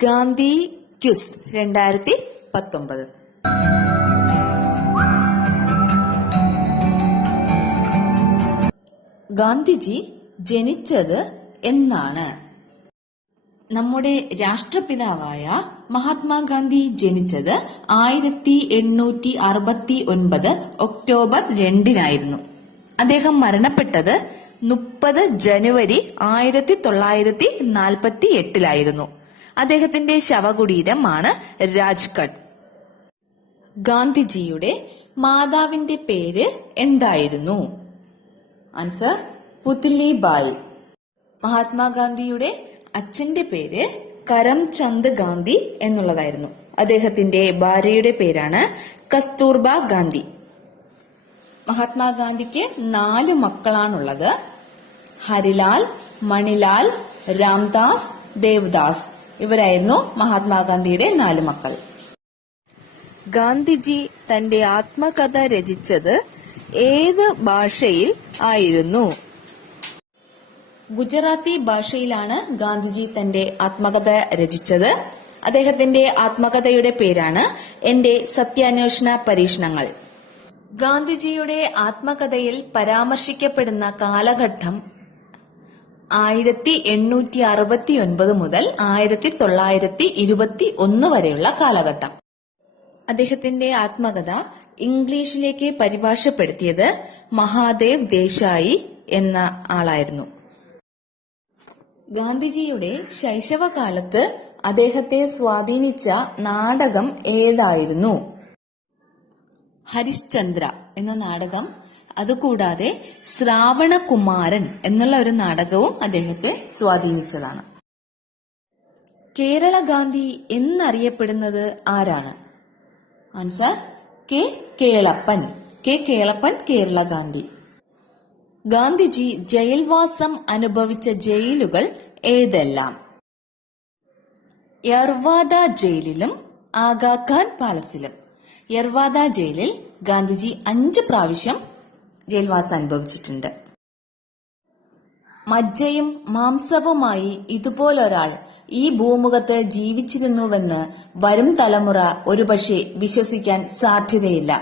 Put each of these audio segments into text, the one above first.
Gandhi quiz 2019. Gandhiji ജനിച്ചത് എന്നാണ്? നമ്മുടെ രാഷ്ട്രപിതാവായ മഹാത്മാഗാന്ധി ജനിച്ചത് 1869 ഒക്ടോബർ 2 അദ്ദേഹം മരണപ്പെട്ടത് 30 ജനുവരി 1948 അദ്ദേഹത്തിന്റെ ശവകുടീരമാണ് രാജ്ഘട്ട്. ഗാന്ധിജിയുടെ മാതാവിന്റെ പേര് എന്തായിരുന്നു? ആൻസർ പുത്ലിബായി. മഹാത്മാഗാന്ധിയുടെ അച്ഛന്റെ പേര് കരംചന്ദ് ഗാന്ധി എന്നുള്ളതായിരുന്നു. അദ്ദേഹത്തിന്റെ ഭാര്യയുടെ പേരാണ് കസ്തൂർബ ഗാന്ധി. മഹാത്മാഗാന്ധിക്ക് 4 മക്കളാണുള്ളത്. ഹരിലാൽ, മണിലാൽ, രാംദാസ്, ദേവദാസ് ഇവരായിരുന്നു മഹാത്മാഗാന്ധിയുടെ 4 മക്കൾ. ഗാന്ധിജി തന്റെ ആത്മകഥ രചിച്ചത് ഏത് ഭാഷയിൽ ആയിരുന്നു? ഗുജറാത്തി ഭാഷയിലാണ് ഗാന്ധിജി തന്റെ ആത്മകഥ രചിച്ചത്. അദ്ദേഹത്തിന്റെ ആത്മകഥയുടെ പേരാണ് എന്റെ സത്യാന്വേഷണ പരീക്ഷണങ്ങൾ. ഗാന്ധിജിയുടെ ആത്മകഥയിൽ പരാമർശിക്കപ്പെടുന്ന കാലഘട്ടം 1869 മുതൽ 1921 വരെയുള്ള കാലഘട്ടം. അദ്ദേഹത്തിന്റെ ആത്മകഥ ഇംഗ്ലീഷിലേക്ക് പരിഭാഷപ്പെടുത്തിയത് മഹാദേവ് ദേശായി എന്ന ആളായിരുന്നു. ഗാന്ധിജിയുടെ ശൈശവകാലത്ത് അദ്ദേഹത്തെ സ്വാധീനിച്ച നാടകം ഏതായിരുന്നു? ഹരിശ്ചന്ദ്ര എന്ന നാടകം, അതുകൂടാതെ ശ്രാവണകുമാരൻ എന്നുള്ള ഒരു നാടകവും അദ്ദേഹത്തെ സ്വാധീനിച്ചതാണ്. കേരള ഗാന്ധി എന്നറിയപ്പെടുന്നത് ആരാണ്? Answer K Kelappan. കേരള ഗാന്ധി. ഗാന്ധിജി ജയിൽവാസം അനുഭവിച്ച ജയിലുകൾ ഏതെല്ലാം? യർവാദ ജയിലിലും ആഗാഖാൻ പാലസിലും. യർവാദ ജയിലിൽ ഗാന്ധിജി 5 പ്രാവശ്യം ജയിൽവാസം അനുഭവിച്ചിട്ടുണ്ട്. മജ്ജയും മാംസവുമായി ഇതുപോലൊരാൾ ഈ ഭൂമുഖത്ത് ജീവിച്ചിരുന്നുവെന്ന് വരും തലമുറ ഒരുപക്ഷെ വിശ്വസിക്കാൻ സാധ്യതയില്ല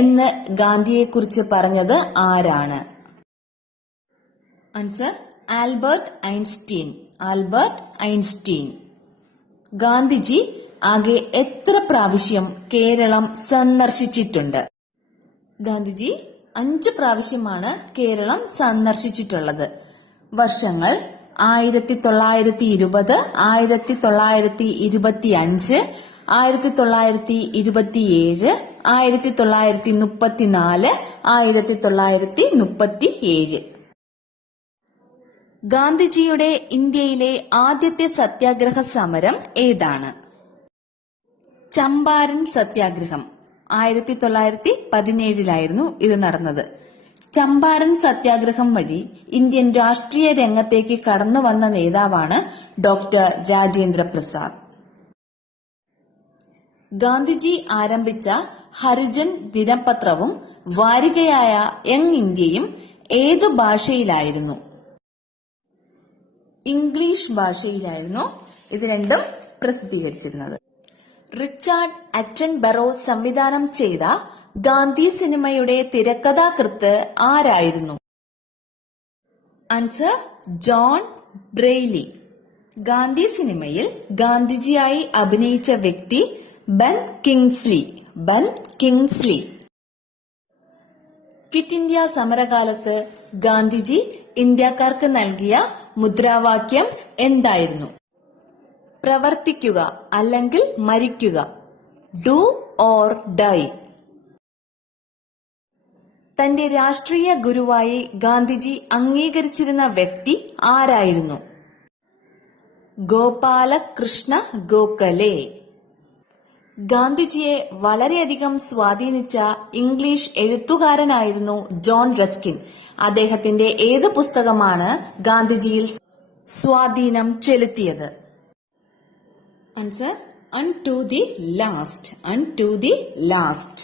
എന്ന് ഗാന്ധിയെക്കുറിച്ച് പറഞ്ഞത് ആരാണ്? Answer Albert Einstein. ഗാന്ധിജി ആകെ എത്ര പ്രാവശ്യം കേരളം സന്ദർശിച്ചിട്ടുണ്ട്? ഗാന്ധിജി 5 പ്രാവശ്യമാണ് കേരളം സന്ദർശിച്ചിട്ടുള്ളത്. വർഷങ്ങൾ 1920, 1925, 1927, 1934, 1937. ഗാന്ധിജിയുടെ ഇന്ത്യയിലെ ആദ്യത്തെ സത്യാഗ്രഹ സമരം ഏതാണ്? ചമ്പാരൻ സത്യാഗ്രഹം 1917 ഇത് നടന്നത്. ചമ്പാരൻ സത്യാഗ്രഹം വഴി ഇന്ത്യൻ രാഷ്ട്രീയ രംഗത്തേക്ക് കടന്നു വന്ന നേതാവാണ് ഡോക്ടർ രാജേന്ദ്ര പ്രസാദ്. ഗാന്ധിജി ആരംഭിച്ച ഹരിജൻ ദിനപത്രവും വാരികയായ യങ് ഇന്ത്യയും ഏതു ഭാഷയിലായിരുന്നു? ഇംഗ്ലീഷ് ഭാഷയിലായിരുന്നു ഇത് രണ്ടും പ്രസിദ്ധീകരിച്ചിരുന്നത്. റിച്ചാർഡ് അറ്റൻബറോ സംവിധാനം ചെയ്ത ഗാന്ധി സിനിമയുടെ തിരക്കഥാകൃത്ത് ആരായിരുന്നു? Answer John Braille. ഗാന്ധി സിനിമയിൽ ഗാന്ധിജിയായി അഭിനയിച്ച വ്യക്തി ബെൻ കിങ്സ്ലി. ക്വിറ്റ് ഇന്ത്യ സമരകാലത്ത് ഗാന്ധിജി ഇന്ത്യക്കാർക്ക് നൽകിയ മുദ്രാവാക്യം എന്തായിരുന്നു? പ്രവർത്തിക്കുക അല്ലെങ്കിൽ മരിക്കുക. Do or die. തന്റെ രാഷ്ട്രീയ ഗുരുവായി ഗാന്ധിജി അംഗീകരിച്ചിരുന്ന വ്യക്തി ആരായിരുന്നു? ഗോപാലകൃഷ്ണ ഗോഖലെ. ഗാന്ധിജിയെ വളരെയധികം സ്വാധീനിച്ച ഇംഗ്ലീഷ് എഴുത്തുകാരനായിരുന്നു ജോൺ റസ്കിൻ. അദ്ദേഹത്തിന്റെ ഏത് പുസ്തകമാണ് ഗാന്ധിജിയിൽ സ്വാധീനം ചെലുത്തിയത്? Answer unto the last.